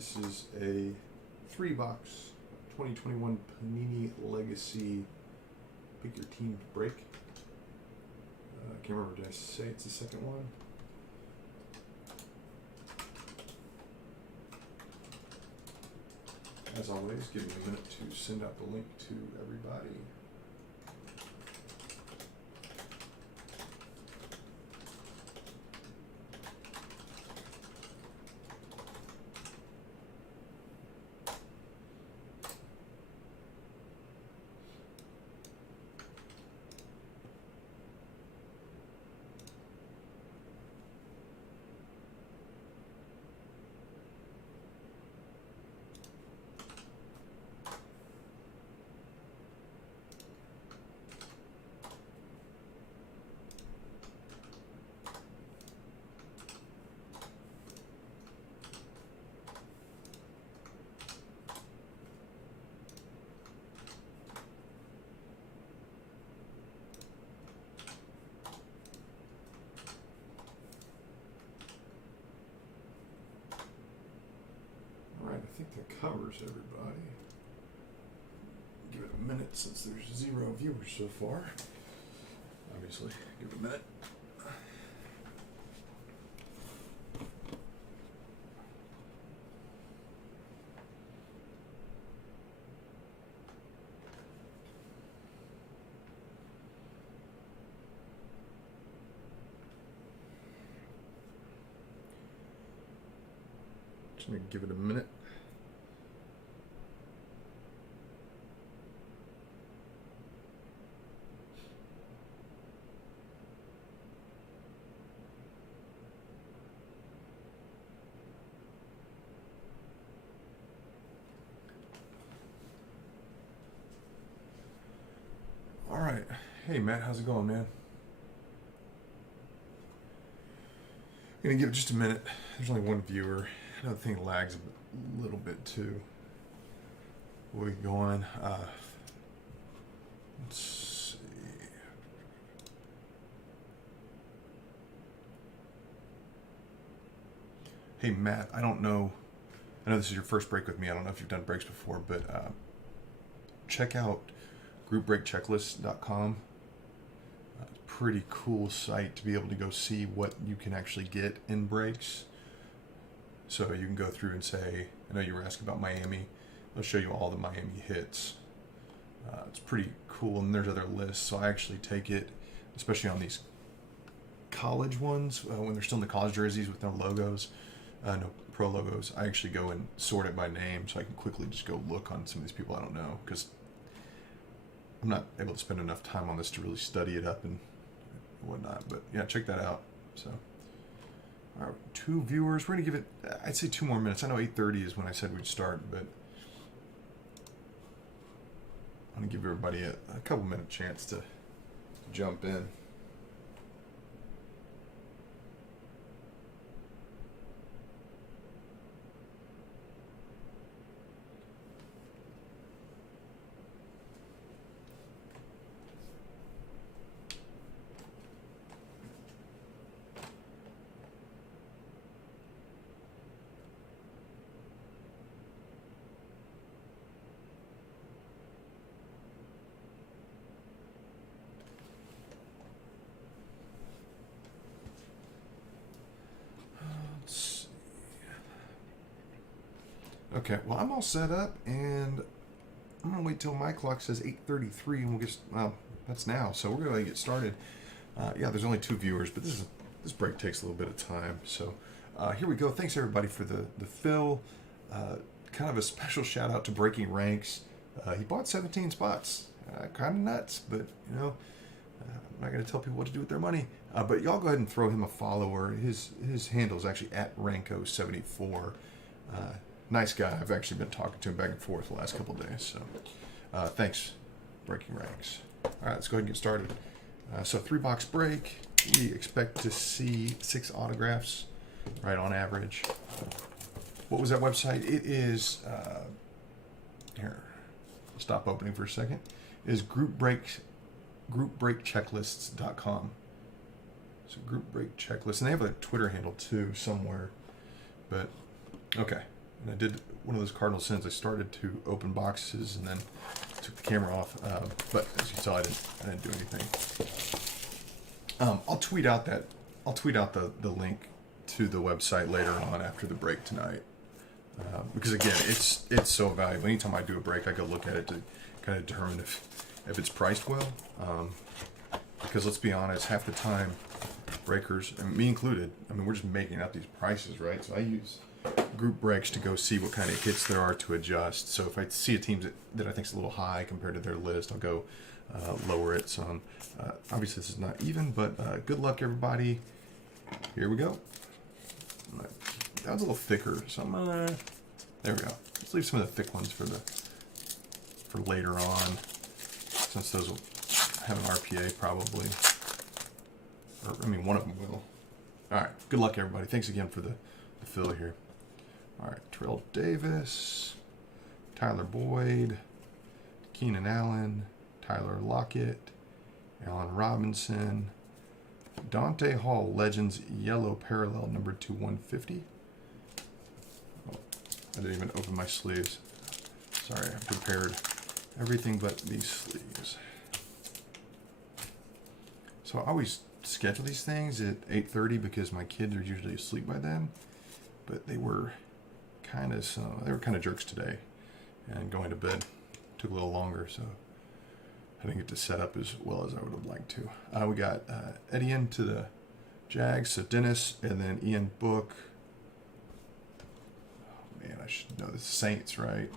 This is a 3-box 2021 Panini Legacy Pick Your Team break. I can't remember, did I say it's the second one? As always, give me a minute to send out the link to everybody. I think that covers everybody. Give it a minute since there's 0 viewers so far. Obviously, give it a minute. Just gonna give it a minute. All right. Hey, Matt, how's it going, man? I'm going to give it just a minute. There's only one viewer. I know the thing lags a little bit, too. We're going. Let's see. Hey, Matt, I don't know. I know this is your first break with me. I don't know if you've done breaks before, but check out groupbreakchecklist.com. Pretty cool site to be able to go see what you can actually get in breaks. So you can go through and say, I know you were asking about Miami. I'll show you all the Miami hits. It's pretty cool, and there's other lists. So I actually take it, especially on these college ones, when they're still in the college jerseys with no logos, no pro logos. I actually go and sort it by name, so I can quickly just go look on some of these people I don't know, because I'm not able to spend enough time on this to really study it up and whatnot. But yeah, check that out. So, all right, 2 viewers. We're gonna give it, I'd say 2 more minutes. I know 8:30 is when I said we'd start, but I'm gonna give everybody a couple minute chance to jump in. Okay, well, I'm all set up, and I'm gonna wait till my clock says 8:33, and we'll get. Well, that's now, so we're gonna get started. Yeah, there's only 2 viewers, but this break takes a little bit of time. So here we go. Thanks everybody for the fill. Kind of a special shout out to Breaking Ranks. He bought 17 spots. Kind of nuts, but you know, I'm not gonna tell people what to do with their money. But y'all go ahead and throw him a follower. His handle is actually @Ranko74. Nice guy. I've actually been talking to him back and forth the last couple of days. So thanks, Breaking Ranks. All right, let's go ahead and get started. So 3-box break. We expect to see 6 autographs, right, on average. What was that website? It is, here, stop opening for a second, is groupbreakchecklists.com. So Group Break Checklist. And they have a Twitter handle too somewhere. But, okay. And I did one of those cardinal sins. I started to open boxes and then took the camera off. But as you saw, I didn't do anything. I'll tweet out the link to the website later on after the break tonight. Because again, it's so valuable. Anytime I do a break, I go look at it to kind of determine if it's priced well. Because let's be honest, half the time, breakers, and me included, I mean, we're just making up these prices, right? So I use group breaks to go see what kind of hits there are to adjust. So if I see a team that I think is a little high compared to their list, I'll go lower it some. Obviously, this is not even, but good luck, everybody. Here we go. That was a little thicker, so there we go. Let's leave some of the thick ones for later on, since those will have an RPA probably. Or, I mean, one of them will. All right, good luck, everybody. Thanks again for the fill here. All right, Terrell Davis, Tyler Boyd, Keenan Allen, Tyler Lockett, Allen Robinson, Dante Hall, Legends Yellow Parallel, number 2/150. Oh, I didn't even open my sleeves. Sorry, I prepared everything but these sleeves. So I always schedule these things at 8:30 because my kids are usually asleep by then. But they were kind of jerks today, and going to bed took a little longer, so I didn't get to set up as well as I would have liked to. We got Etienne to the Jags, so Dennis, and then Ian Book. Oh man, I should know the Saints, right?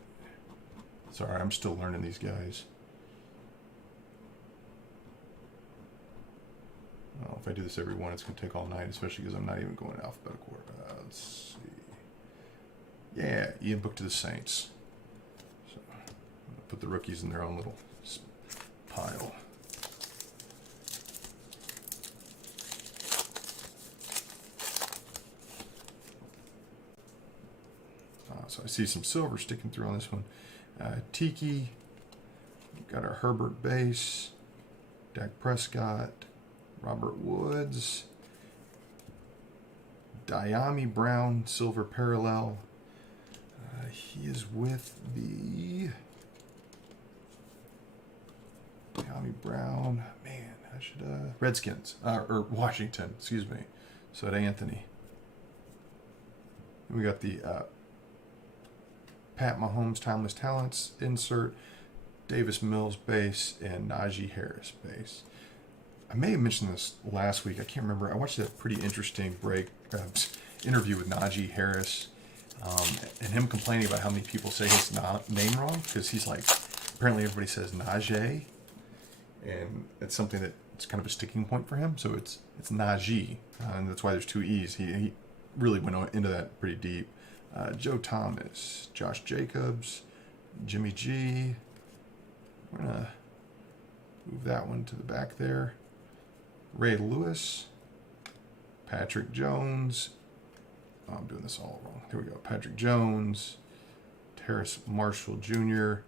Sorry, I'm still learning these guys. Well, if I do this every one, it's going to take all night, especially because I'm not even going alphabetical order. Let's see. Yeah, Ian Book to the Saints. So I'm going to put the rookies in their own little pile. So I see some silver sticking through on this one. Tiki, got our Herbert base, Dak Prescott, Robert Woods, Diami Brown, silver parallel. He is with the Diami Brown. Man, I should Redskins or Washington. Excuse me. So at Anthony. We got the Pat Mahomes Timeless Talents insert, Davis Mills base, and Najee Harris base. I may have mentioned this last week. I can't remember. I watched a pretty interesting interview with Najee Harris, and him complaining about how many people say his name wrong, because he's like, apparently everybody says Najee, and it's something that's kind of a sticking point for him. So it's Najee, and that's why there's two E's. He really went into that pretty deep. Joe Thomas, Josh Jacobs, Jimmy G. We're going to move that one to the back there. Ray Lewis, Patrick Jones. Oh, I'm doing this all wrong. Here we go. Patrick Jones, Terrace Marshall Jr.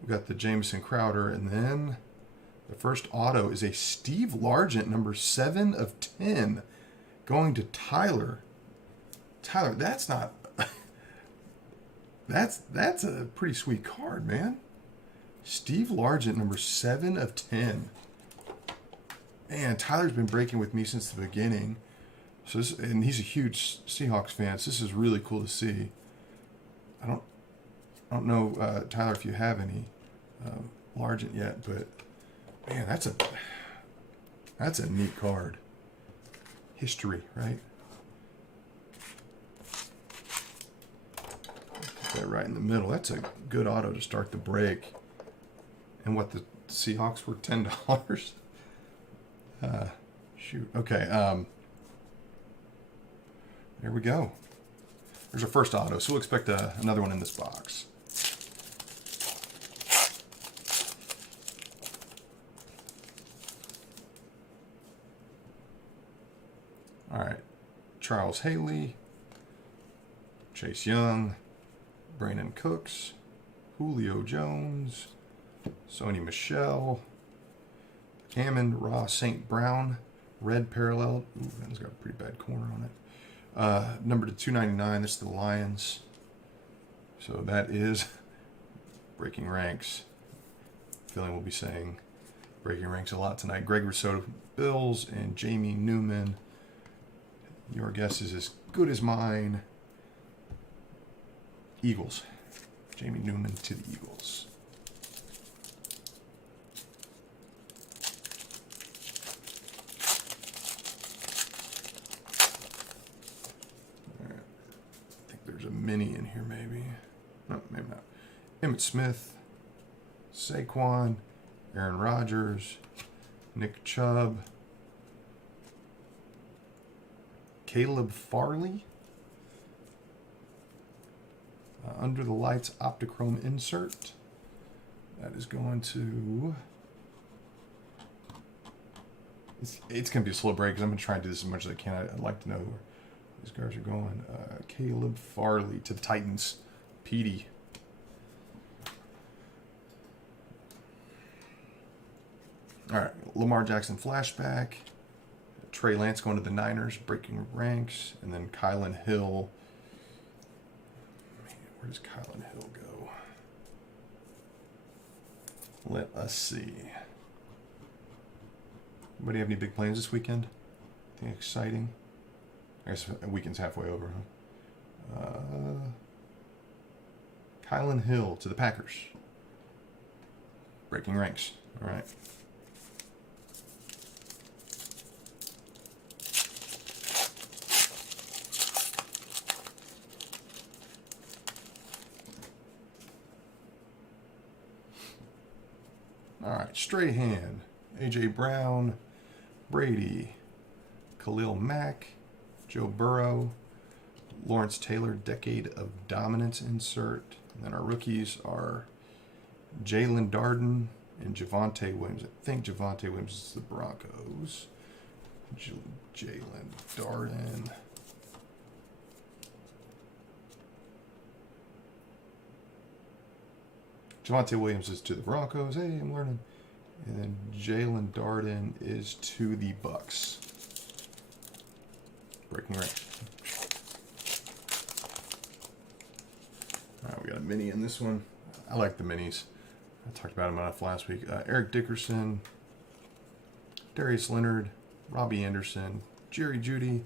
We got the Jameson Crowder, and then the first auto is a Steve Largent, number 7/10, going to Tyler. Tyler, that's not. That's a pretty sweet card, man. Steve Largent, number 7/10. Man, Tyler's been breaking with me since the beginning. So and he's a huge Seahawks fan. So this is really cool to see. I don't know, Tyler, if you have any Largent yet, but man, that's a neat card. History, right? Put that right in the middle. That's a good auto to start the break. And what, the Seahawks were $10? Shoot. Okay. There we go. There's our first auto. So we'll expect another one in this box. All right. Charles Haley, Chase Young, Brandon Cooks, Julio Jones, Sony Michel, Cameron Ross St. Brown, red parallel. Ooh, that one's got a pretty bad corner on it. Number to 299. This is the Lions. So that is Breaking Ranks. Feeling we'll be saying Breaking Ranks a lot tonight. Greg Rousseau, Bills, and Jamie Newman. Your guess is as good as mine. Eagles. Jamie Newman to the Eagles. All right. I think there's a mini in here, maybe. No, maybe not. Emmitt Smith, Saquon, Aaron Rodgers, Nick Chubb, Caleb Farley, Under the Lights Optichrome insert. That is going to... It's going to be a slow break because I'm going to try and do this as much as I can. I'd like to know where these guys are going. Caleb Farley to the Titans. Petey. All right, Lamar Jackson flashback. Trey Lance going to the Niners, Breaking Ranks, and then Kylan Hill. Man, where does Kylan Hill go? Let us see. Anybody have any big plans this weekend? Anything exciting? I guess the weekend's halfway over, huh? Kylan Hill to the Packers. Breaking Ranks. All right. All right, Strahan, A.J. Brown, Brady, Khalil Mack, Joe Burrow, Lawrence Taylor, Decade of Dominance insert. And then our rookies are Jalen Darden and Javonte Williams. I think Javonte Williams is the Broncos. Jalen Darden. Javonte Williams is to the Broncos. Hey, I'm learning. And then Jalen Darden is to the Bucks. Breaking Ranks. All right, we got a mini in this one. I like the minis. I talked about them enough last week. Eric Dickerson, Darius Leonard, Robbie Anderson, Jerry Jeudy,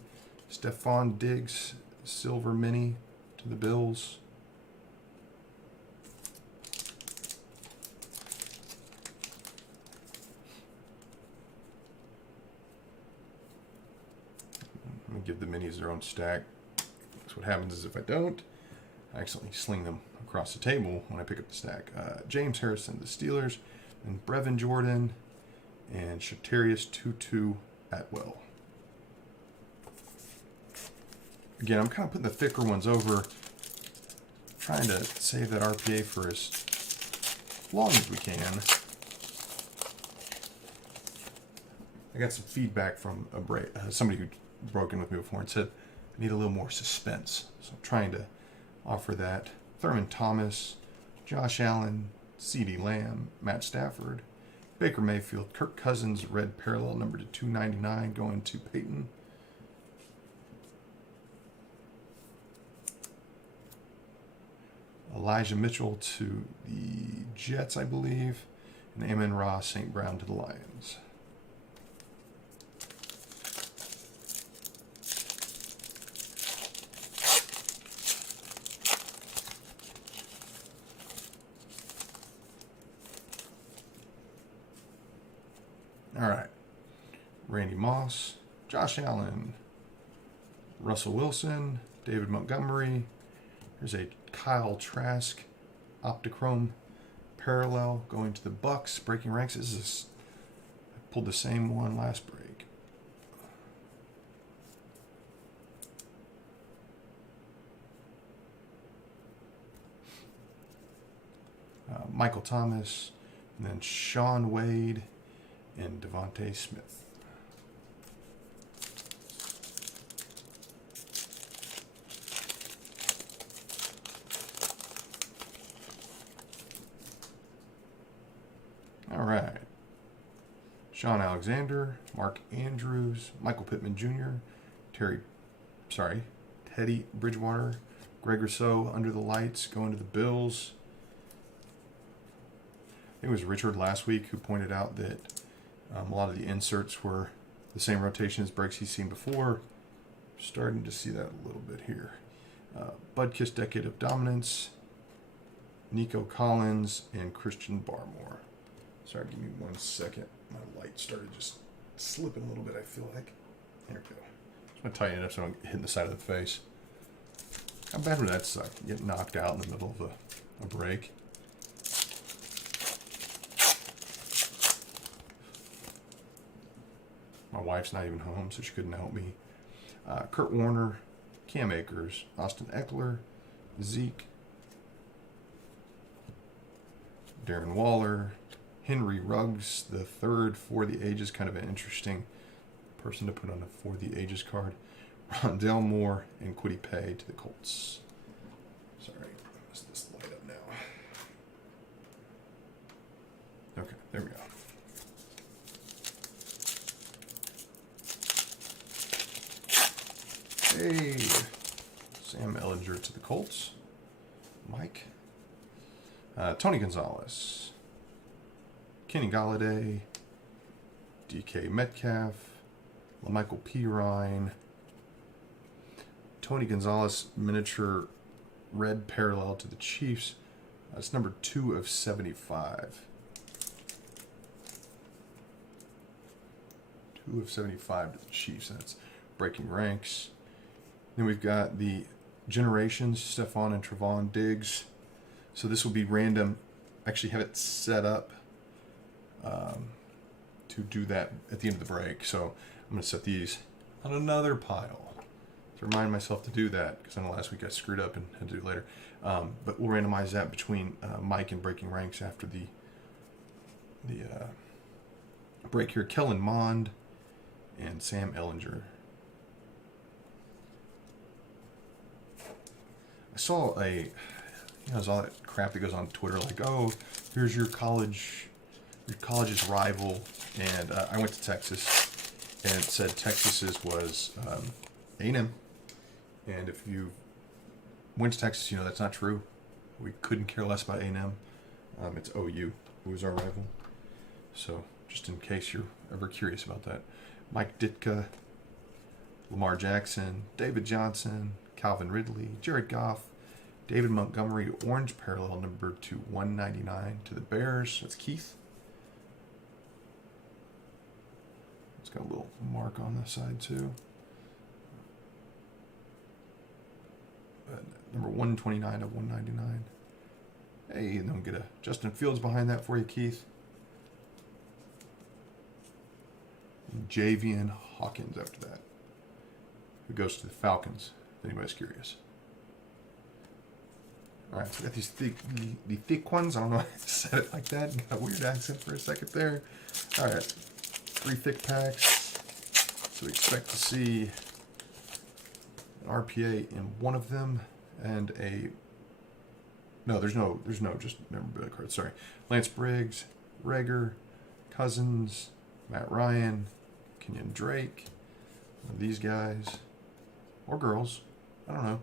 Stephon Diggs, silver mini to the Bills. I'm going to give the minis their own stack. So what happens is if I don't, I accidentally sling them across the table when I pick up the stack. James Harrison, the Steelers, and Brevin Jordan, and Shatarius Tutu Atwell. Again, I'm kind of putting the thicker ones over, trying to save that RPA for as long as we can. I got some feedback from somebody who broke in with me before and said I need a little more suspense. So I'm trying to offer that. Thurman Thomas, Josh Allen, CeeDee Lamb, Matt Stafford, Baker Mayfield, Kirk Cousins, red parallel number to 299 going to Peyton. Elijah Mitchell to the Jets, I believe, and Amon-Ra St. Brown to the Lions. All right. Randy Moss, Josh Allen, Russell Wilson, David Montgomery. There's a Kyle Trask Optichrome parallel going to the Bucks. Breaking Ranks. I pulled the same one last break. Michael Thomas, and then Sean Wade and Devontae Smith. All right. Sean Alexander, Mark Andrews, Michael Pittman Jr., Teddy Bridgewater, Greg Rousseau, Under the Lights, going to the Bills. I think it was Richard last week who pointed out that a lot of the inserts were the same rotation as breaks he's seen before. Starting to see that a little bit here. Budkiss, Decade of Dominance, Nico Collins, and Christian Barmore. Sorry, give me 1 second. My light started just slipping a little bit, I feel like. There we go. I'm going to tighten it up so I don't hit the side of the face. How bad would that suck? Get knocked out in the middle of a break. My wife's not even home, so she couldn't help me. Kurt Warner, Cam Akers, Austin Eckler, Zeke, Darren Waller, Henry Ruggs, the third for the ages, kind of an interesting person to put on a for the ages card. Rondell Moore and Kwity Paye to the Colts. Sorry, I messed this light up now. Okay, there we go. Hey, Sam Ellinger to the Colts. Mike. Tony Gonzalez. Kenny Galladay. DK Metcalf. LaMichael Pirine. Tony Gonzalez, miniature red parallel to the Chiefs. That's number 2 of 75. 2 of 75 to the Chiefs. That's breaking ranks. Then we've got the Generations, Stephon and Trevon Diggs. So this will be random. Actually have it set up to do that at the end of the break. So I'm going to set these on another pile to remind myself to do that, because I know last week I screwed up and had to do it later. But we'll randomize that between Mike and breaking ranks after the break here. Kellen Mond and Sam Ellinger. I saw there's all that crap that goes on Twitter, like, oh, here's your college's rival, and I went to Texas, and it said Texas's was A&M, and if you went to Texas, you know that's not true. We couldn't care less about A&M. It's OU who is our rival. So just in case you're ever curious about that, Mike Ditka, Lamar Jackson, David Johnson, Calvin Ridley, Jared Goff, David Montgomery, orange parallel number 2/199 to the Bears. That's Keith. It's got a little mark on the side too. Number 129 of 199. Hey, and then we'll get a Justin Fields behind that for you, Keith. And Javian Hawkins after that, who goes to the Falcons, if anybody's curious. All right, so we got these the thick ones. I don't know why I said it like that. Got a weird accent for a second there. All right, 3 thick packs. So we expect to see an RPA in one of them and there's no just memorabilia cards. Sorry, Lance Briggs, Rager, Cousins, Matt Ryan, Kenyon Drake. One of these guys or girls, I don't know.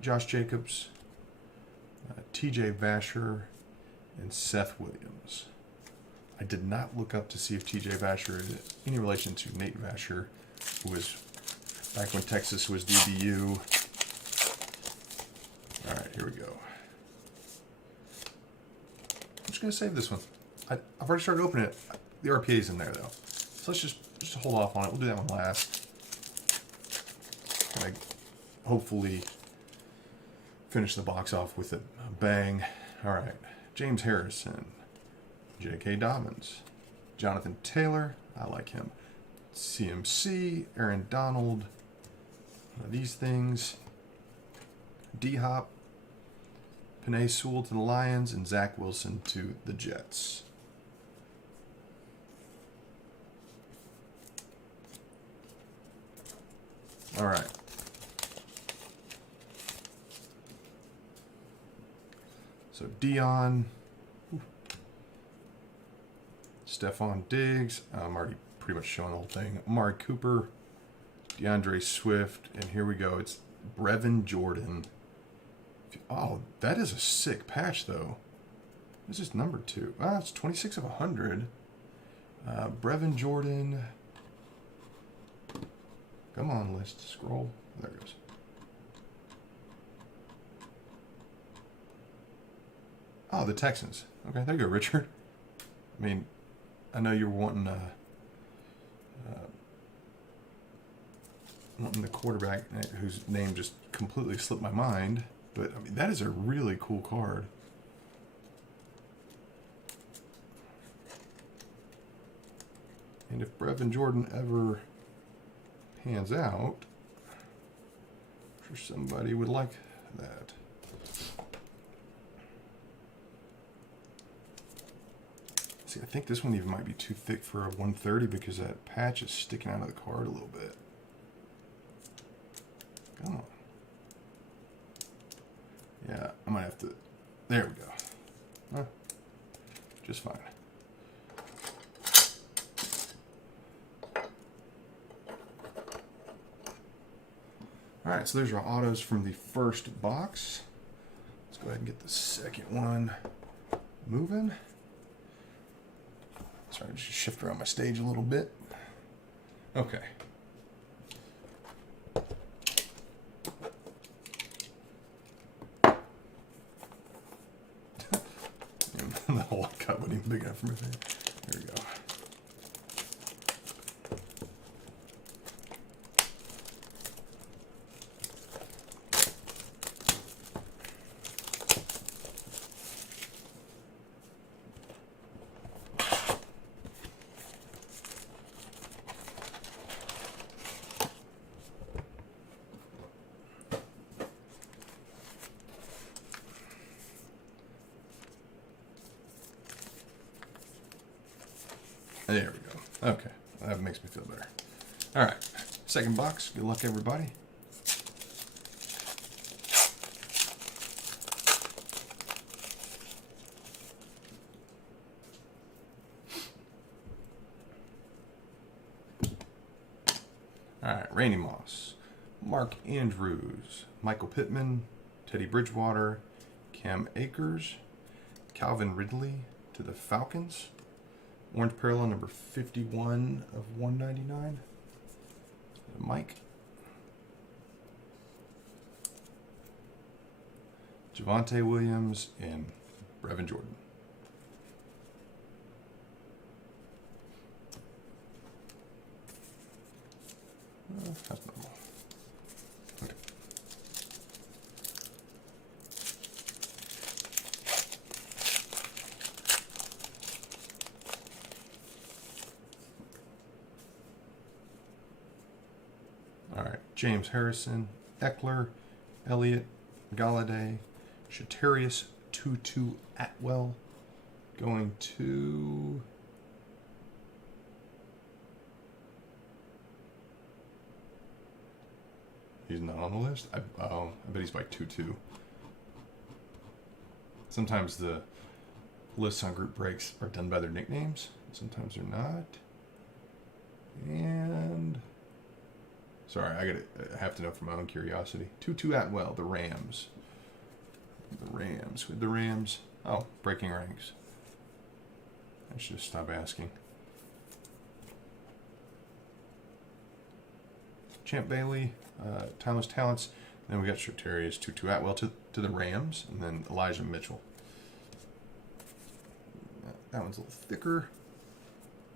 Josh Jacobs. TJ Vasher, and Seth Williams. I did not look up to see if TJ Vasher is any relation to Nate Vasher, who was back when Texas was DBU. All right, here we go. I'm just going to save this one. I've already started opening it. The RPA's in there, though. So let's just hold off on it. We'll do that one last. Hopefully finish the box off with a bang. All right. James Harrison, J.K. Dobbins, Jonathan Taylor, I like him. CMC, Aaron Donald, these things. D-Hop, Penei Sewell to the Lions, and Zach Wilson to the Jets. All right. So Dion, Stephon Diggs, I'm already pretty much showing the whole thing. Amari Cooper, DeAndre Swift, and here we go. It's Brevin Jordan Oh, that is a sick patch, though. This is number 2. Ah, it's 26 of 100. Brevin Jordan. Come on, list. Scroll. There it goes. Oh, the Texans. Okay, there you go, Richard. I mean, I know you were wanting the quarterback whose name just completely slipped my mind, but I mean that is a really cool card. And if Brevin Jordan ever pans out, I'm sure somebody would like that. See, I think this one even might be too thick for a 130 because that patch is sticking out of the card a little bit. Come on. Yeah, I might have to. There we go. Huh. Just fine. All right, so there's our autos from the first box. Let's go ahead and get the second one moving. Sorry, just shift around my stage a little bit. Okay. The whole cut wasn't even big enough for my face. There we go. There we go. Okay, that makes me feel better. All right, second box. Good luck, everybody. All right, Randy Moss, Mark Andrews, Michael Pittman, Teddy Bridgewater, Cam Akers, Calvin Ridley to the Falcons. Orange parallel number 51 of 199. Mike. Javonte Williams and Brevin Jordan. That's normal. Okay. All right, James Harrison, Eckler, Elliott, Galladay, Shatarius Tutu Atwell, going to he's not on the list. I bet he's by 2-2. Sometimes the lists on group breaks are done by their nicknames. Sometimes they're not. And sorry, I have to know for my own curiosity. Tutu Atwell, the Rams. With the Rams. Oh, breaking ranks. I should just stop asking. Champ Bailey, Timeless Talents. Then we got Shatarius Tutu Atwell to the Rams, and then Elijah Mitchell. That one's a little thicker.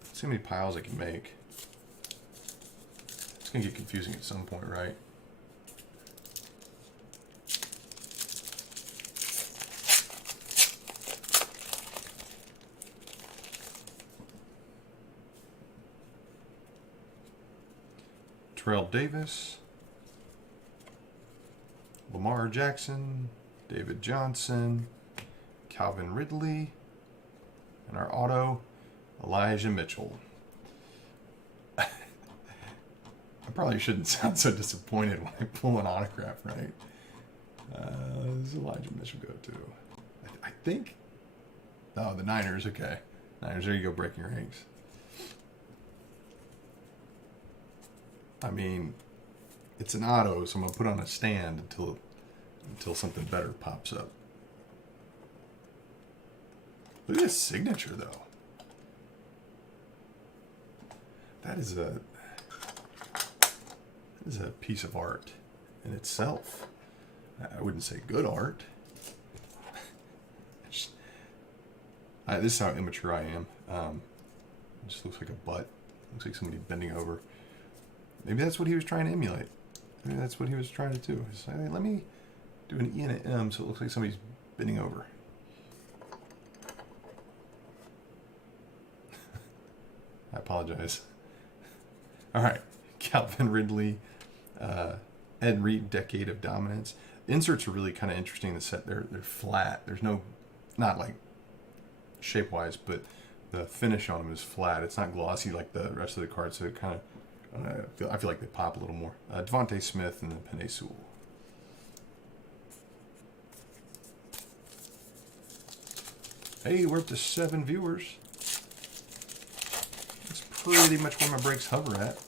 Let's see how many piles I can make. It's going to get confusing at some point, right? Terrell Davis, Lamar Jackson, David Johnson, Calvin Ridley, and our auto, Elijah Mitchell. I probably shouldn't sound so disappointed when I pull an autograph, right? Does Elijah Mitchell go to? I think. Oh, the Niners. Okay, Niners. There you go, breaking ranks. I mean, it's an auto, so I'm gonna put it on a stand until until something better pops up. Look at this signature, though. That is a piece of art in itself. I wouldn't say good art. This is how immature I am. It just looks like a butt. Looks like somebody bending over. Maybe that's what he was trying to emulate. Maybe that's what he was trying to do. He's like, hey, let me do an E and an M so it looks like somebody's bending over. I apologize. All right, Calvin Ridley, Ed Reed, Decade of Dominance. Inserts are really kind of interesting in the set. They're flat. There's no, not like shape-wise, but the finish on them is flat. It's not glossy like the rest of the cards, so it kind of, I feel like they pop a little more. Devontae Smith and then Penei Sewell. Hey, we're up to 7 viewers. That's pretty much where my breaks hover at.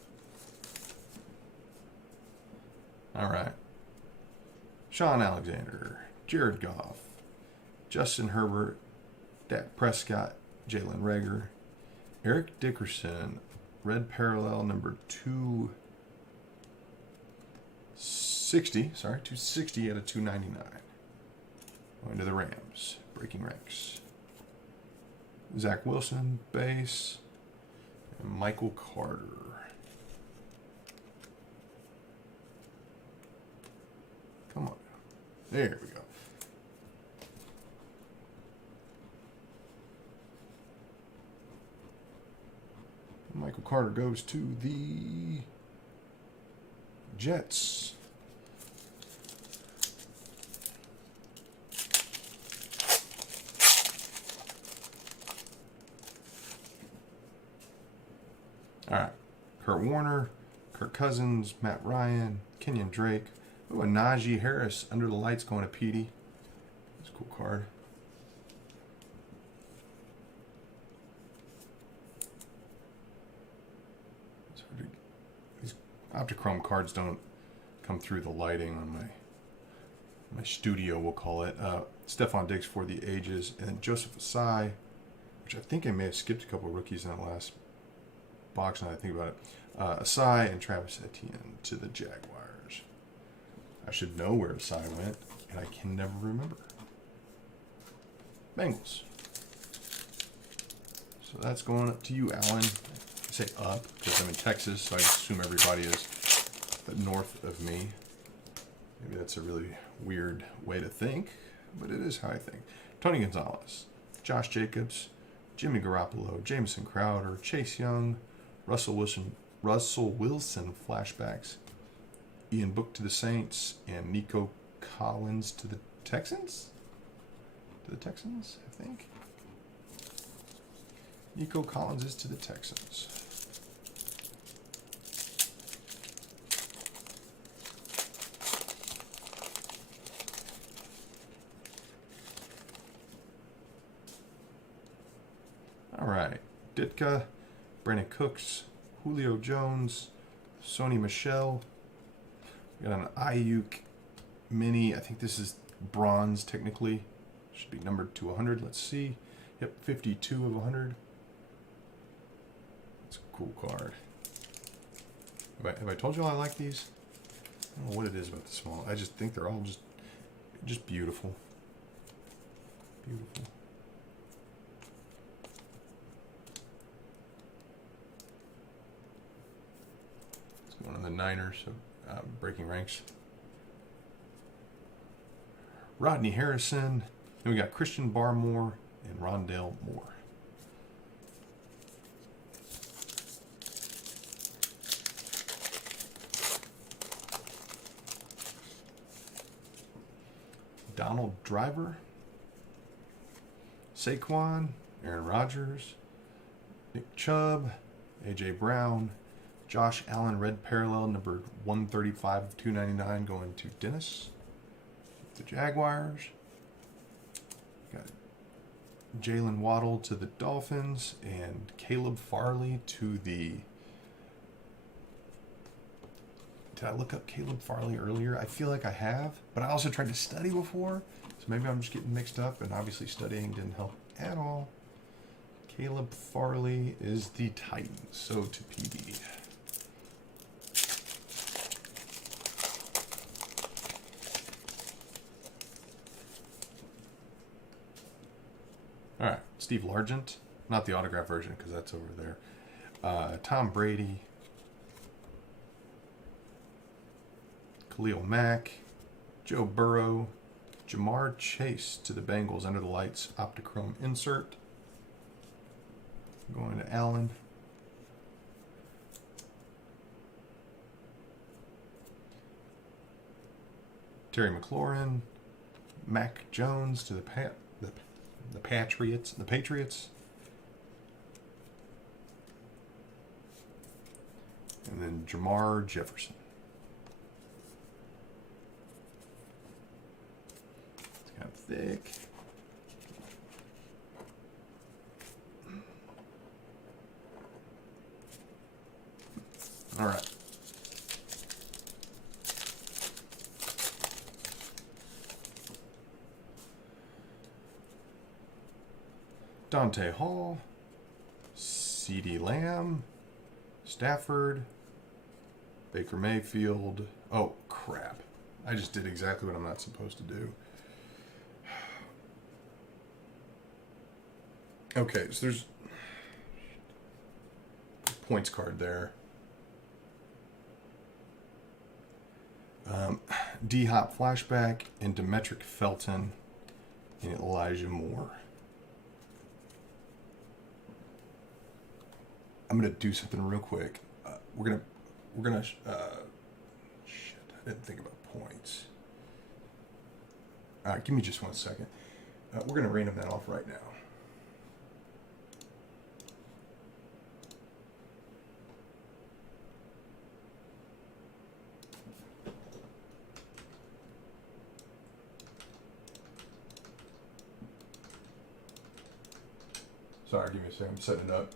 All right. Sean Alexander, Jared Goff, Justin Herbert, Dak Prescott, Jalen Reagor, Eric Dickerson, red parallel number 260. Sorry, 260 out of 299. Going to the Rams, breaking ranks. Zach Wilson, base, and Michael Carter. Come on. There we go. Michael Carter goes to the Jets. All right. Kurt Warner, Kirk Cousins, Matt Ryan, Kenyon Drake. Ooh, a Najee Harris under the lights going to Petey. That's a cool card. These Optichrome cards don't come through the lighting on my studio, we'll call it. Stephon Diggs for the ages, and then Joseph Asai, which I think I may have skipped a couple of rookies in that last box now that I think about it. Asai and Travis Etienne to the Jaguars. I should know where Asai went, and I can never remember. Bengals. So that's going up to you, Alan. I say up because I'm in Texas, so I assume everybody is north of me. Maybe that's a really weird way to think, but it is how I think. Tony Gonzalez, Josh Jacobs, Jimmy Garoppolo, Jameson Crowder, Chase Young, Russell Wilson flashbacks, Ian Book to the Saints, and Nico Collins to the Texans? To the Texans, I think. Nico Collins is to the Texans. All right. Ditka, Brandon Cooks, Julio Jones, Sony Michel. We got an Ayuk mini. I think this is bronze technically. Should be numbered to 100. Let's see. Yep, 52 of 100. That's a cool card. Have I told you I like these? I don't know what it is about the small. I just think they're all just beautiful. Beautiful. One of the Niners, so breaking ranks. Rodney Harrison. Then we got Christian Barmore and Rondale Moore. Donald Driver. Saquon. Aaron Rodgers. Nick Chubb. A.J. Brown. Josh Allen, red parallel, number 135 of 299, going to Dennis. The Jaguars. Got Jalen Waddle to the Dolphins, and Caleb Farley to the did I look up Caleb Farley earlier? I feel like I have, but I also tried to study before, so maybe I'm just getting mixed up, and obviously studying didn't help at all. Caleb Farley is the Titans, so to PB. All right, Steve Largent, not the autograph version because that's over there. Tom Brady, Khalil Mack, Joe Burrow, Jamar Chase to the Bengals under the lights, Optichrome insert. Going to Allen. Terry McLaurin, Mac Jones to the Patriots. And then Jamar Jefferson. It's kind of thick. All right. Dante Hall, CeeDee Lamb, Stafford, Baker Mayfield. Oh, crap. I just did exactly what I'm not supposed to do. Okay, so there's points card there. D-Hop flashback and Demetric Felton and Elijah Moore. I'm gonna do something real quick. We're gonna. Shit, I didn't think about points. All right, give me just 1 second. We're gonna random that off right now. Sorry, give me a second. I'm setting it up.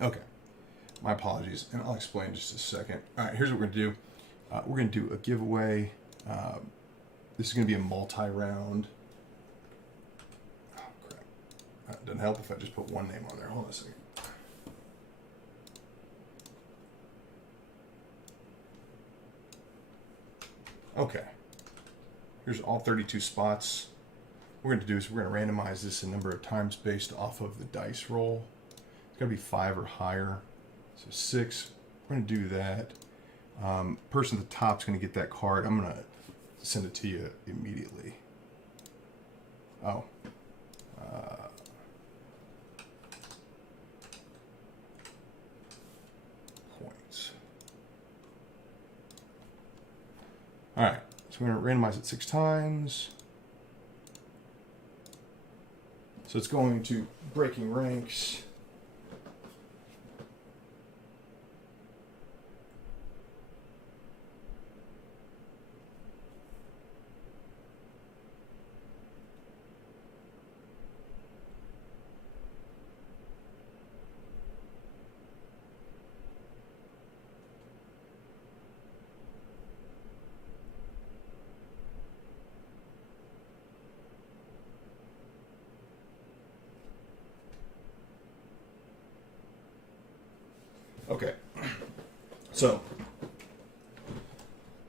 Okay, my apologies, and I'll explain in just a second. All right, here's what we're going to do. We're going to do a giveaway. This is going to be a multi-round. Oh, crap. It doesn't help if I just put one name on there. Hold on a second. Okay. Here's all 32 spots. What we're going to do is we're going to randomize this a number of times based off of the dice roll. It's got to be 5 or higher. So 6. We're going to do that. Person at the top is going to get that card. I'm going to send it to you immediately. Oh. Points. All right. So we're going to randomize it 6 times. So it's going to breaking ranks. Okay, so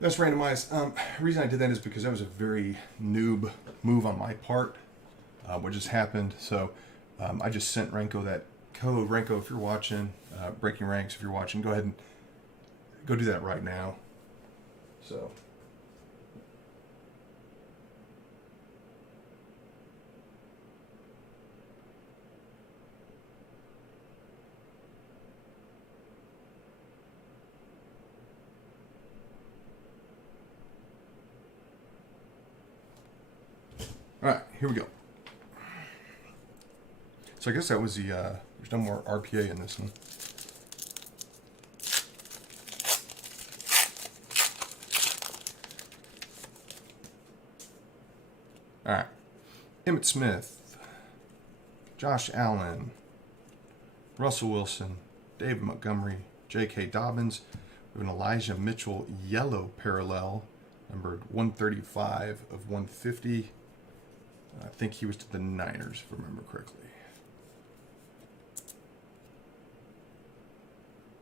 that's randomized. The reason I did that is because that was a very noob move on my part. What just happened? So I just sent Renko that code. Renko, if you're watching, Breaking Ranks, if you're watching, go ahead and go do that right now. So. here we go. So I guess that was the, there's no more RPA in this one. All right. Emmitt Smith, Josh Allen, Russell Wilson, David Montgomery, J.K. Dobbins. We have an Elijah Mitchell yellow parallel, numbered 135 of 150. I think he was to the Niners, if I remember correctly.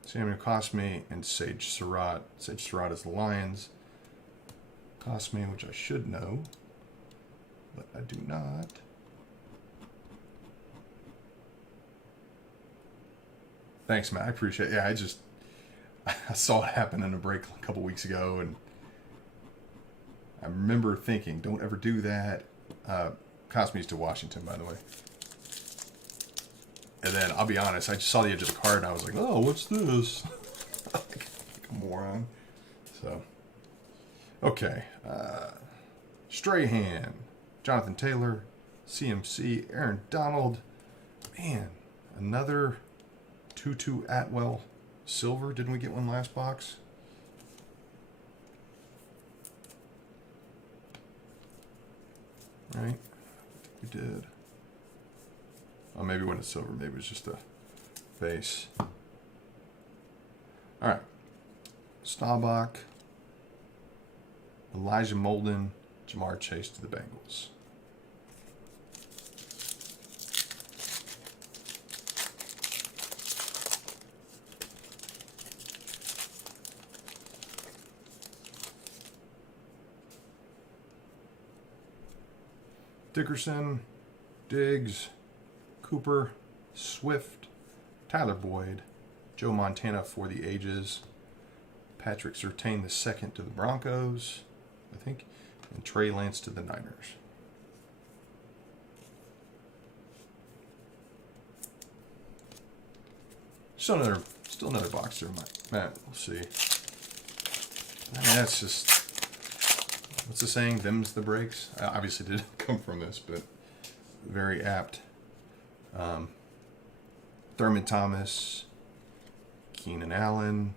Samuel Cosme and Sage Surratt. Sage Surratt is the Lions. Cosme, which I should know, but I do not. Thanks, Matt. I appreciate it. Yeah, I saw it happen in a break a couple weeks ago, and I remember thinking, don't ever do that. Cosme's to Washington, by the way. And then, I'll be honest, I just saw the edge of the card, and I was like, oh, what's this? like a moron. So, okay. Strahan, Jonathan Taylor, CMC, Aaron Donald. Man, another Tutu Atwell silver. Didn't we get one last box? Right? We did. Oh, maybe it wasn't silver. Maybe it was just a base. All right. Staubach, Elijah Molden, Jamar Chase to the Bengals. Dickerson, Diggs, Cooper, Swift, Tyler Boyd, Joe Montana for the ages, Patrick Surtain II to the Broncos, I think, and Trey Lance to the Niners. Still another box there, Matt. We'll see. I mean, that's just, what's the saying? Them's the breaks. I obviously didn't come from this, but very apt. Thurman Thomas, Keenan Allen,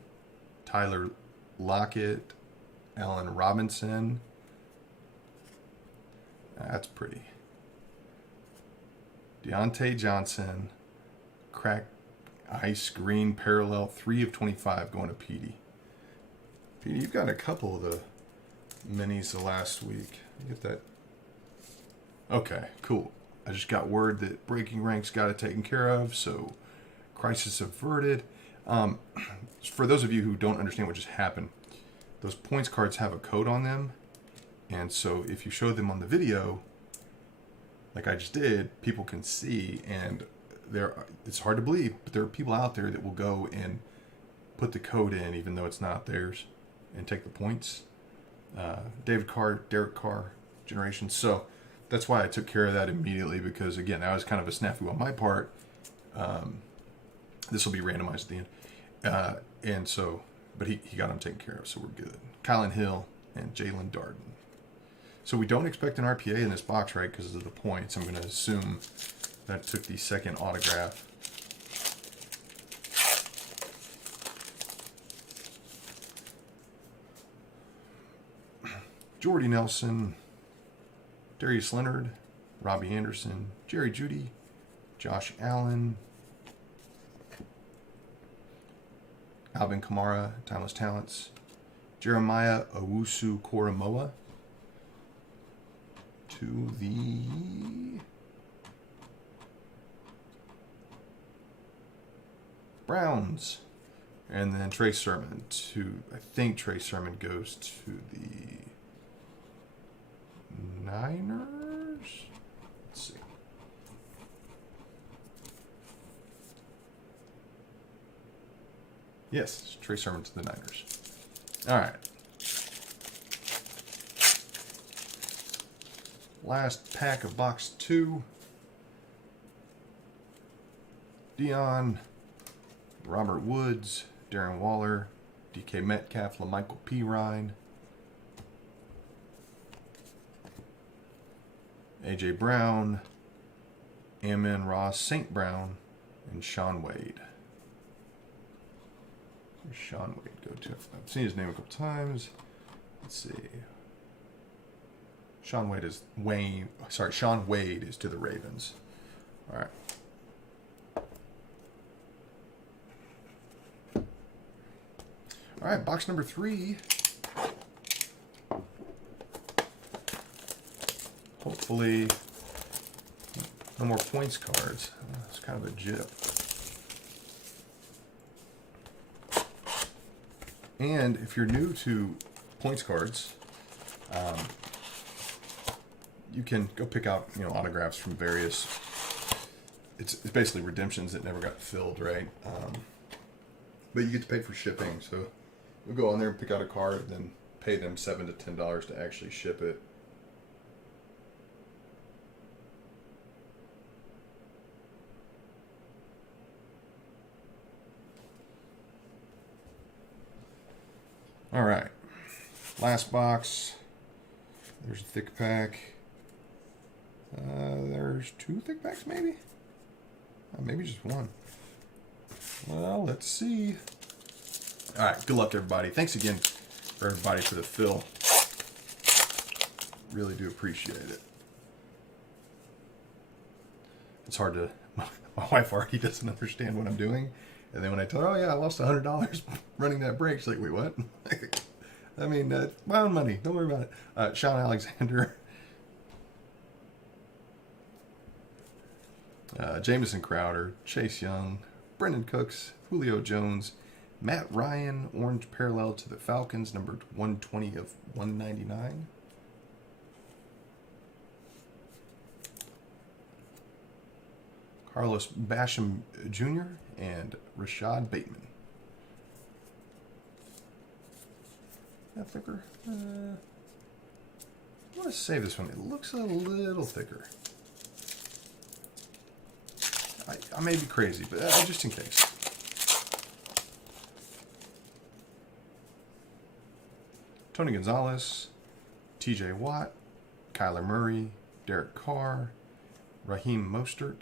Tyler Lockett, Allen Robinson. That's pretty. Deontay Johnson, crack ice green parallel, 3 of 25 going to Petey. Petey, you've got a couple of the minis the last week. Get that. Okay, cool. I just got word that Breaking Ranks got it taken care of, so crisis averted. For those of you who don't understand what just happened, those points cards have a code on them, and so if you show them on the video, like I just did, people can see, and it's hard to believe, but there are people out there that will go and put the code in, even though it's not theirs, and take the points. Derek Carr generation. So that's why I took care of that immediately, because again, that was kind of a snafu on my part. This will be randomized at the end. And so, but he got them taken care of, so we're good. Kylan Hill and Jalen Darden. So we don't expect an RPA in this box, right, because of the points. I'm going to assume that took the second autograph. Jordy Nelson, Darius Leonard, Robbie Anderson, Jerry Jeudy, Josh Allen, Alvin Kamara, Timeless Talents, Jeremiah Owusu-Koramoah to the Browns. And then Trey Sermon to, I think Trey Sermon goes to the Niners? Let's see. Yes, Trey Sermon to the Niners. All right. Last pack of box 2. Dion, Robert Woods, Darren Waller, DK Metcalf, LaMichael Pirine, A.J. Brown, Amon Ross St. Brown, and Sean Wade. Where's Sean Wade go to? I've seen his name a couple times. Let's see. Sean Wade is to the Ravens. All right. All right, box number 3. Hopefully, no more points cards. It's kind of a jip. And if you're new to points cards, you can go pick out autographs from various. It's basically redemptions that never got filled, right? But you get to pay for shipping, so we'll go on there and pick out a card, and then pay them $7 to $10 to actually ship it. All right, last box. There's a thick pack. There's 2 thick packs, maybe? Maybe just 1. Well, let's see. All right, good luck, everybody. Thanks again for everybody for the fill. Really do appreciate it. It's hard to... My wife already doesn't understand what I'm doing. And then when I tell her, oh yeah, I lost $100 running that break, she's like, wait, what? I mean, my own money. Don't worry about it. Sean Alexander. Jamison Crowder. Chase Young. Brendan Cooks. Julio Jones. Matt Ryan. Orange parallel to the Falcons. Numbered 120 of 199. Carlos Basham Jr. and Rashad Bateman. That thicker? I want to save this one. It looks a little thicker. I may be crazy, but just in case. Tony Gonzalez, TJ Watt, Kyler Murray, Derek Carr, Raheem Mostert,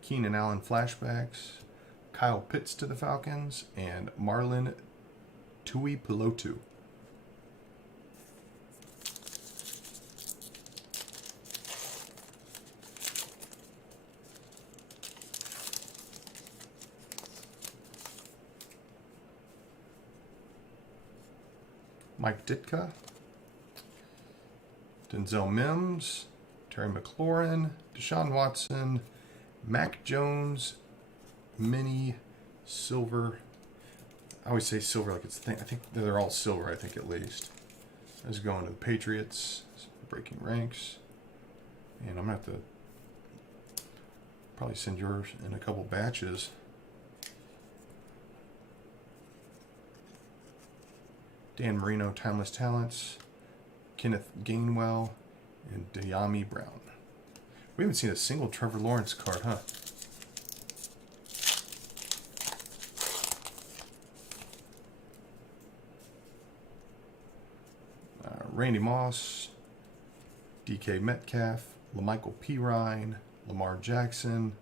Keenan Allen flashbacks, Kyle Pitts to the Falcons, and Marlon Tuipulotu. Mike Ditka, Denzel Mims, Terry McLaurin, Deshaun Watson, Mac Jones, Mini, Silver. I always say silver like it's a thing. I think they're all silver, I think at least. Let's go into the Patriots, breaking ranks. And I'm going to have to probably send yours in a couple batches. Dan Marino, Timeless Talents, Kenneth Gainwell, and De'Ami Brown. We haven't seen a single Trevor Lawrence card, huh? Randy Moss, DK Metcalf, LaMichael Pirine, Lamar Jackson,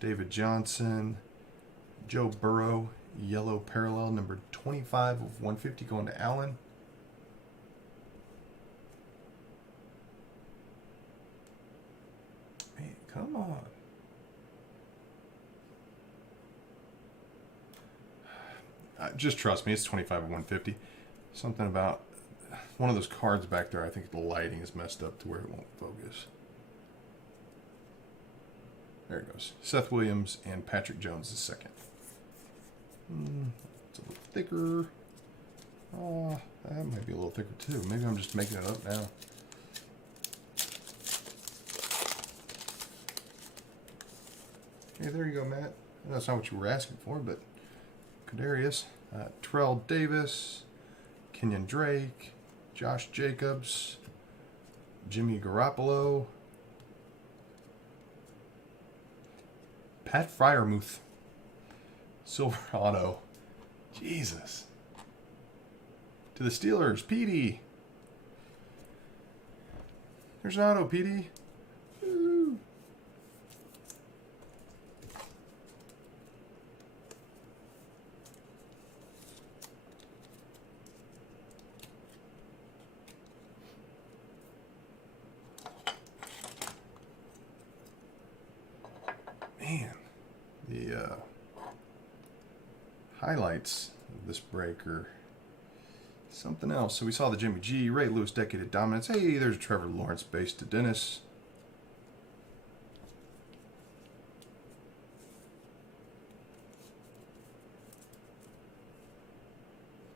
David Johnson, Joe Burrow, yellow parallel, number 25 of 150, going to Allen. Man, come on. Just trust me, it's 25 of 150. Something about one of those cards back there, I think the lighting is messed up to where it won't focus. There it goes. Seth Williams and Patrick Jones the second. It's a little thicker. Oh, that might be a little thicker too. Maybe I'm just making it up now. Hey, there you go, Matt. That's not what you were asking for, but Kadarius, Terrell Davis, Kenyon Drake, Josh Jacobs, Jimmy Garoppolo, Pat Freiermuth, silver auto. Jesus. To the Steelers, Petey. Here's an auto, PD. Woo. Man, the highlights of this break are something else. So we saw the Jimmy G, Ray Lewis Decade of Dominance. Hey, there's Trevor Lawrence base to Dennis.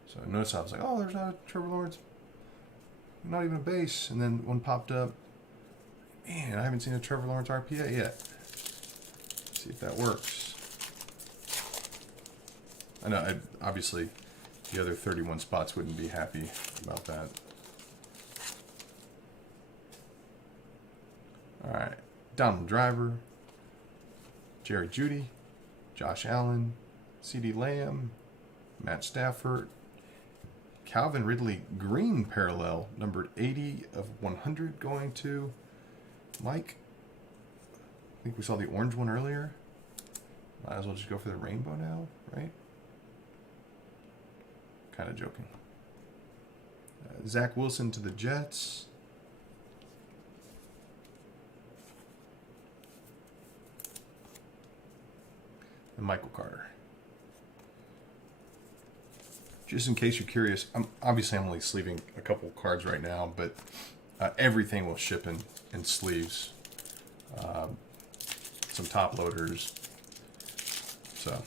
So I noticed I was like, oh, there's not a Trevor Lawrence. Not even a base. And then one popped up. Man, I haven't seen a Trevor Lawrence RPA yet. Let's see if that works. I know, obviously, the other 31 spots wouldn't be happy about that. All right. Donald Driver, Jerry Jeudy, Josh Allen, CeeDee Lamb, Matt Stafford, Calvin Ridley green parallel, numbered 80 of 100, going to Mike. I think we saw the orange one earlier. Might as well just go for the rainbow now, right? Kind of joking. Zach Wilson to the Jets. And Michael Carter. Just in case you're curious, I'm only sleeving a couple cards right now, but everything will ship in sleeves. Some top loaders. So.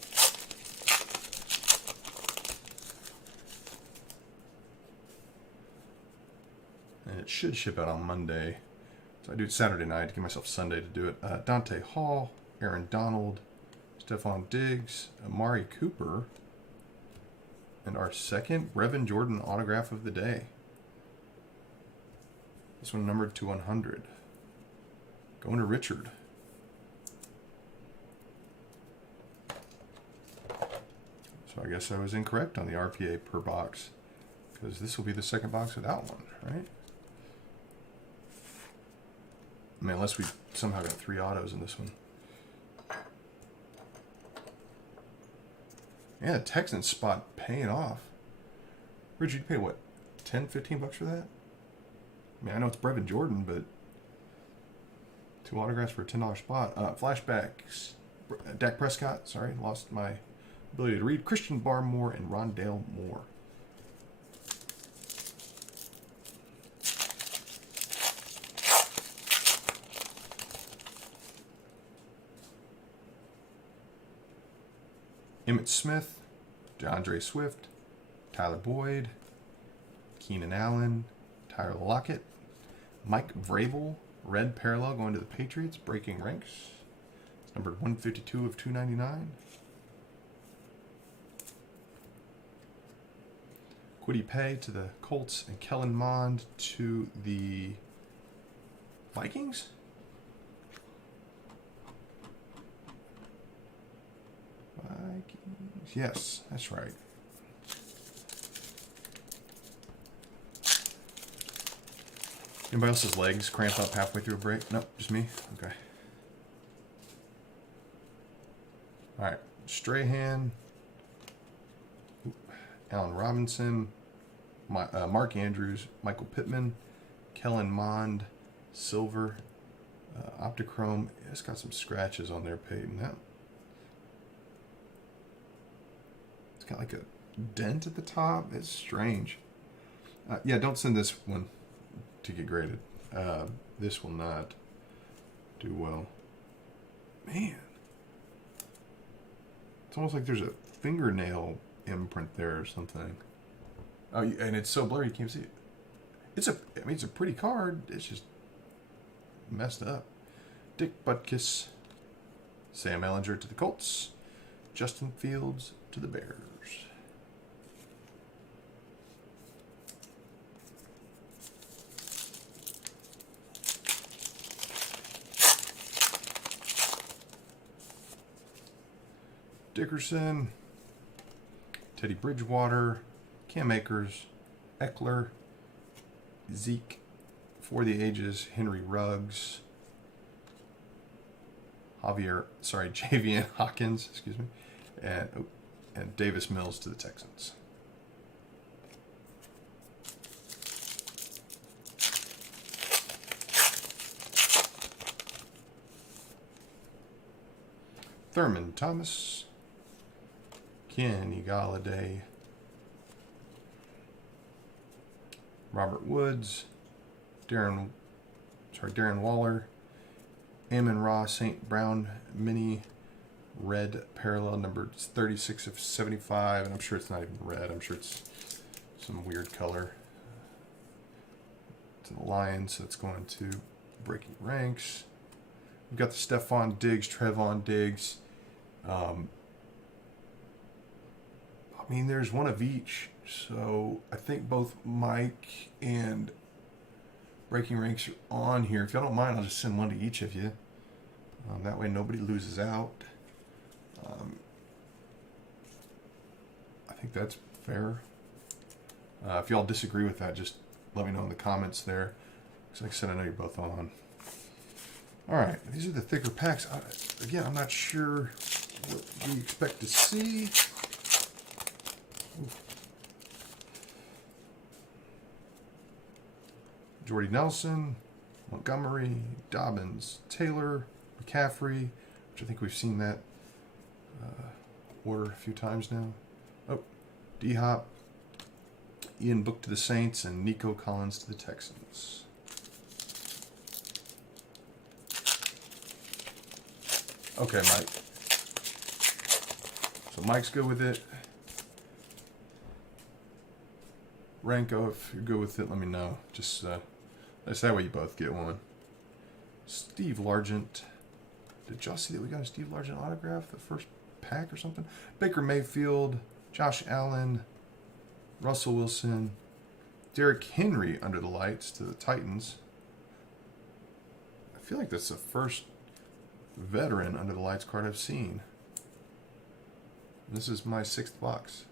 And it should ship out on Monday. So I do it Saturday night to give myself Sunday to do it. Dante Hall, Aaron Donald, Stephon Diggs, Amari Cooper, and our second Brevin Jordan autograph of the day. This one numbered to 100. Going to Richard. So I guess I was incorrect on the RPA per box, because this will be the second box without one, right? I mean, unless we somehow got 3 autos in this one. Yeah, Texans spot paying off. Richard, you pay what, 10, 15 bucks for that? I mean, I know it's Brevin Jordan, but 2 autographs for a $10 spot. Flashbacks. Dak Prescott, sorry, lost my ability to read. Christian Barmore and Rondale Moore. Emmitt Smith, DeAndre Swift, Tyler Boyd, Keenan Allen, Tyler Lockett, Mike Vrabel, red parallel going to the Patriots, breaking ranks. It's numbered 152 of 299. Kwity Paye to the Colts and Kellen Mond to the Vikings. Yes, that's right. Anybody else's legs cramp up halfway through a break? Nope, just me? Okay. Alright, Strahan, Allen Robinson, Mark Andrews, Michael Pittman, Kellen Mond, Silver, Optichrome. It's got some scratches on there, Peyton. It's got like a dent at the top. It's strange. Yeah, don't send this one to get graded. This will not do well. Man. It's almost like there's a fingernail imprint there or something. Oh, and it's so blurry you can't see it. It's a pretty card. It's just messed up. Dick Butkus, Sam Ehlinger to the Colts, Justin Fields to the Bears. Dickerson, Teddy Bridgewater, Cam Akers, Eckler, Zeke, For the Ages, Henry Ruggs, Javian Hawkins, excuse me, and Davis Mills to the Texans. Thurman Thomas, Kenny Galladay, Robert Woods, Darren Waller, Amon-Ra St. Brown mini red parallel number 36 of 75, and I'm sure it's not even red. I'm sure it's some weird color. To the Lions, so it's going to Breaking Ranks. We've got the Stephon Diggs, Trevon Diggs. I mean, there's one of each, so I think both Mike and Breaking Ranks are on here. If y'all don't mind, I'll just send one to each of you. That way nobody loses out. I think that's fair. If y'all disagree with that, just let me know in the comments there. Because like I said, I know you're both on. All right, these are the thicker packs. Again, I'm not sure what we expect to see. Jordy Nelson, Montgomery, Dobbins, Taylor, McCaffrey, which I think we've seen that order a few times now. Oh, D-Hop, Ian Book to the Saints, and Nico Collins to the Texans. Okay, Mike. So Mike's good with it. Ranko, if you're good with it, let me know. Just that way you both get one. Steve Largent. Did y'all see that we got a Steve Largent autograph? The first pack or something? Baker Mayfield, Josh Allen, Russell Wilson, Derrick Henry under the lights to the Titans. I feel like that's the first veteran under the lights card I've seen. This is my 6th box.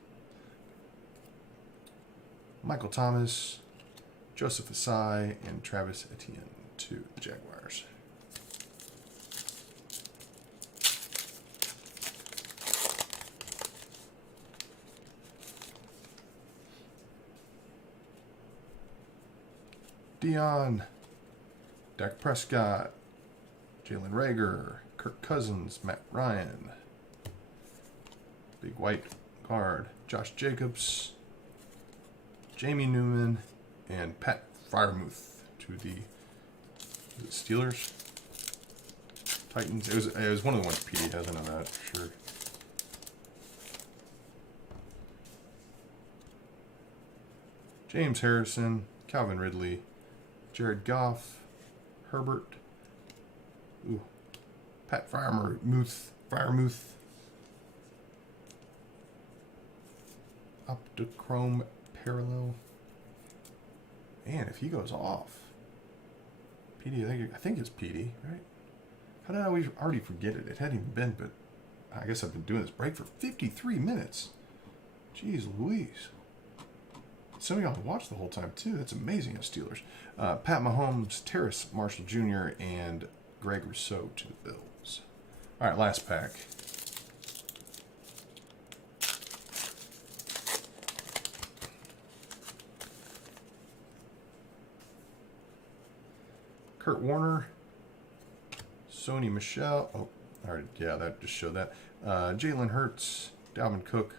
Michael Thomas, Joseph Asai, and Travis Etienne to the Jaguars. Dion, Dak Prescott, Jalen Reagor, Kirk Cousins, Matt Ryan, big white card, Josh Jacobs, Jamie Newman, and Pat Freiermuth to the Steelers. Titans. It was one of the ones PD has, I know that for sure. James Harrison, Calvin Ridley, Jared Goff, Herbert, Pat Freiermuth, Optichrome parallel. Man, if he goes off, PD, I think it's PD, right? How did I already forget it? It hadn't even been, but I guess I've been doing this break for 53 minutes. Jeez Louise. Some of y'all have watched the whole time, too. That's amazing as Steelers. Pat Mahomes, Terrace Marshall Jr., and Greg Rousseau to the Bills. All right, last pack. Kurt Warner, Sony Michel. Oh, all right, yeah, that just showed that. Jalen Hurts, Dalvin Cook,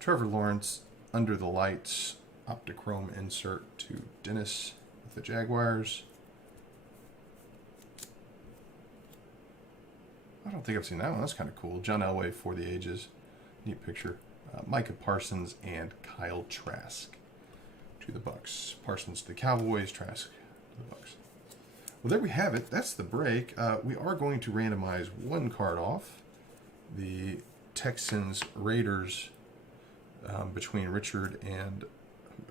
Trevor Lawrence, Under the Lights, Optichrome insert to Dennis with the Jaguars. I don't think I've seen that one. That's kind of cool. John Elway for the Ages. Neat picture. Micah Parsons and Kyle Trask to the Bucks. Parsons to the Cowboys, Trask to the Bucks. Well, there we have it. That's the break. We are going to randomize one card off. The Texans Raiders between Richard and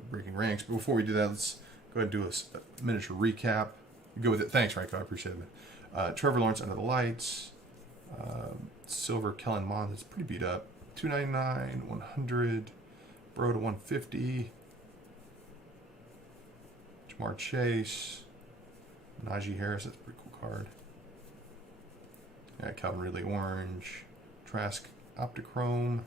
Breaking Ranks. But before we do that, let's go ahead and do a miniature recap. Go with it. Thanks, Ranko. I appreciate it. Trevor Lawrence Under the Lights. Silver Kellen Mond is pretty beat up. $299, $100. Bro to $150. Jamar Chase. Najee Harris, that's a pretty cool card. Yeah, Calvin Ridley orange. Trask Optichrome.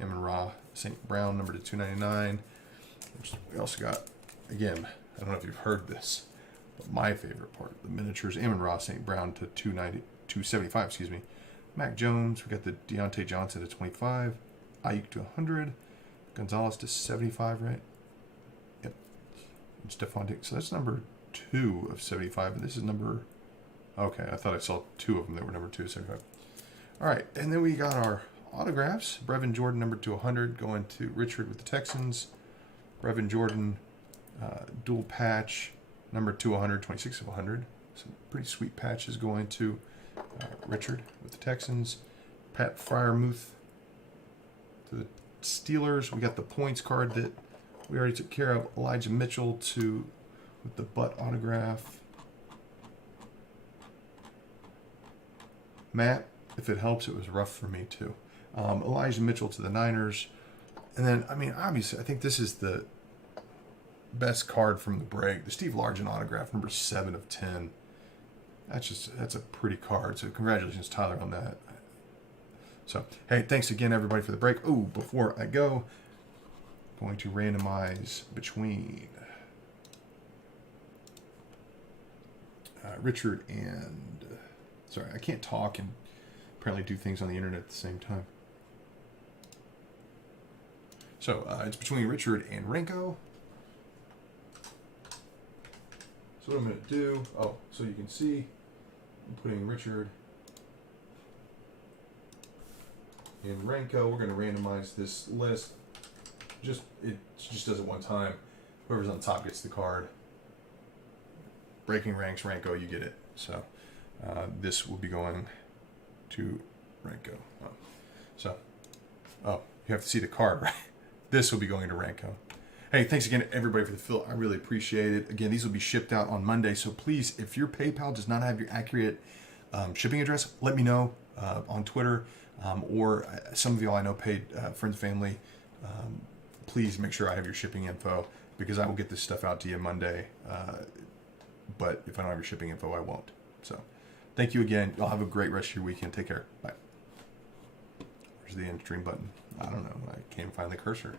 Amon-Ra St. Brown number to 299. We also got, again, I don't know if you've heard this, but my favorite part, the miniatures, Amon-Ra St. Brown to 275, excuse me. Mac Jones, we got the Deontay Johnson to 25. Ayuk to 100. Gonzalez to 75, right? Yep. And Stephon Diggs. So that's number 2 of 75, and this is number... Okay, I thought I saw 2 of them that were number 2 of 75. All right, and then we got our autographs. Brevin Jordan, number 200, going to Richard with the Texans. Brevin Jordan, dual patch, number 200, 26 of 100. Some pretty sweet patches going to Richard with the Texans. Pat Freiermuth to the Steelers. We got the points card that we already took care of. Elijah Mitchell with the butt autograph. Matt, if it helps, it was rough for me too. Elijah Mitchell to the Niners. And then, I mean, obviously, I think this is the best card from the break. The Steve Largent autograph, number 7 of 10. That's a pretty card. So congratulations, Tyler, on that. So, hey, thanks again, everybody, for the break. Oh, before I go, I'm going to randomize between Richard and... Sorry, I can't talk and apparently do things on the internet at the same time. So, it's between Richard and Renko. So what I'm going to do... Oh, so you can see, I'm putting Richard and Renko. We're going to randomize this list. It just does it one time. Whoever's on top gets the card. Breaking ranks, Renko, you get it. So... this will be going to Renko. You have to see the card, right? This will be going to Renko. Hey, thanks again, everybody, for the fill. I really appreciate it. Again, these will be shipped out on Monday. So please, if your PayPal does not have your accurate shipping address, let me know on Twitter. Or some of y'all I know paid friends, family. Please make sure I have your shipping info, because I will get this stuff out to you Monday. But if I don't have your shipping info, I won't. So... Thank you again. Y'all have a great rest of your weekend. Take care. Bye. Where's the end stream button? I don't know. I can't find the cursor.